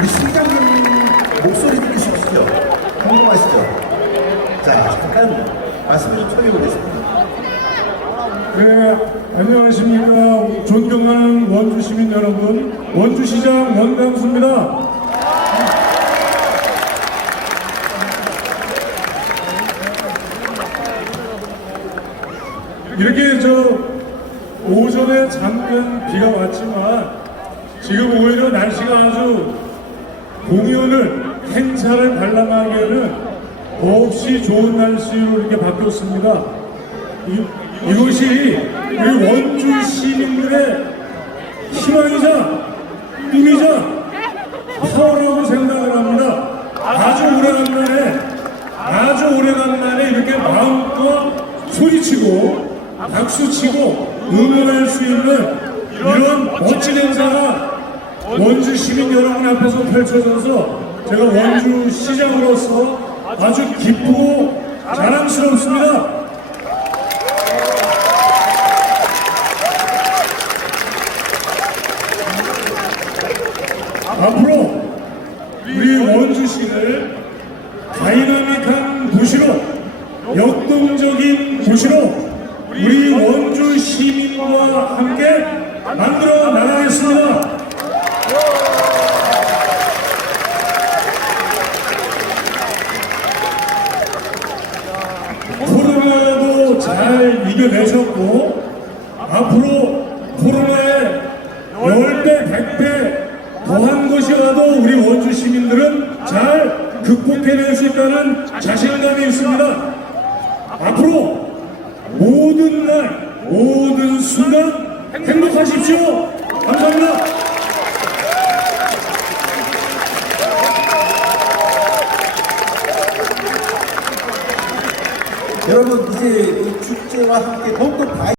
우리 시장님 목소리 싶으시죠? 궁금하시죠? 자, 잠깐 말씀을 좀 청해보겠습니다. 네, 안녕하십니까. 존경하는 원주 시민 여러분, 원주시장 원강수입니다. 이렇게 저 오전에 잠깐 비가 왔지만 지금 오히려 날씨가 아주 공연을 행사를 관람하기에는 더없이 좋은 날씨로 이렇게 바뀌었습니다. 이, 이것이 우리 원주 시민들의 희망이자 꿈이자 파워라고 생각을 합니다. 아주 오래간만에 아주 오래간만에 이렇게 마음껏 소리치고 박수치고 응원할 수 있는 이런 멋진 행사가 원주 시민 여러분 앞에서 펼쳐져서 제가 원주 시장으로서 아주 기쁘고 자랑스럽습니다. 앞으로 우리 원주시를 다이나믹한 도시로 역동적인 도시로 우리 원주 시민과 함께 만들어 나가겠습니다. 코로나도 잘 이겨내셨고 앞으로 코로나에 10배, 100배 더한 것이 와도 우리 원주 시민들은 잘 극복해낼 수 있다는 자신감이 있습니다. 앞으로 모든 날, 모든 순간 행복하십시오. 감사합니다. 여러분, 이제 이 축제와 함께 더욱더 다